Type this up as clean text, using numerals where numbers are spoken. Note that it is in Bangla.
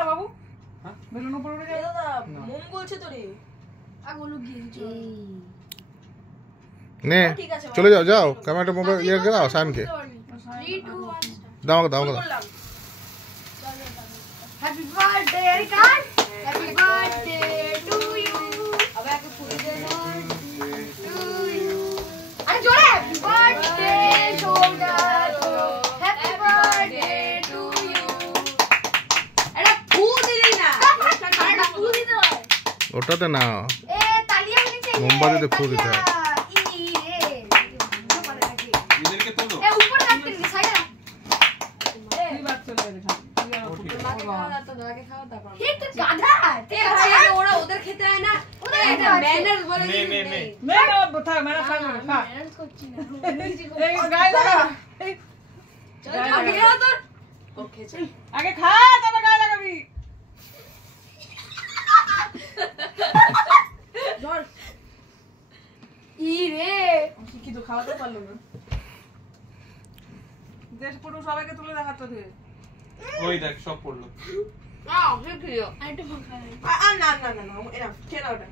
বেলুনটা বাবু বেলুন উপরে উড়ে যাবে দাদা মন বলছে তো রে আগলো গিয়ে নে চলে যাও যাও ক্যামেরাটা মোবাইল ইয়ে দাও শানকে 3 2 1 দাও দাও দাও হ্যাপি বার্থডে এরিকান হ্যাপি বার্থডে টু ইউ আবার একটা ফুল দে না টু ইউ আরে জোরে হ্যাপি বার্থডে শোল্ডার হ্যাপি বার্থডে টু ইউ এটা ফুল দিলি না আরে ফুল দিতে হয় ওটাতে না এ তালিয়া হয়ে গেছে মোমবাতিতে ফুল দিতে হয় ই রে পারে নাকি এদেরকে তোলো এ উপর রাখতে নি সাইডে তুই বাদ চলে গেছে মাকে খাওয়া দাও তো দাদাকে খাওয়া তারপর হে তুই গাধা এ ভাই ওরা ওদের খেতে হয় না ওদের এটা ম্যানার্স বলে নে, নে, নে। নে না থাক মেরা খা খা ম্যানেজ করছি না এই গায়ে লাগা এই চল আগে খাওয়া তোর ওকে চল আগে খা তারপর গায়ে লাগাবি ধর ই রে কি তো খাওয়াতে পারলো না দেশ পুরো সবাইকে তুলে দেখাতো তুই ওই দেখ সব পড়লো আও হে প্রিয় আইটো ভাঙা না না না না এরা খেলা ওটা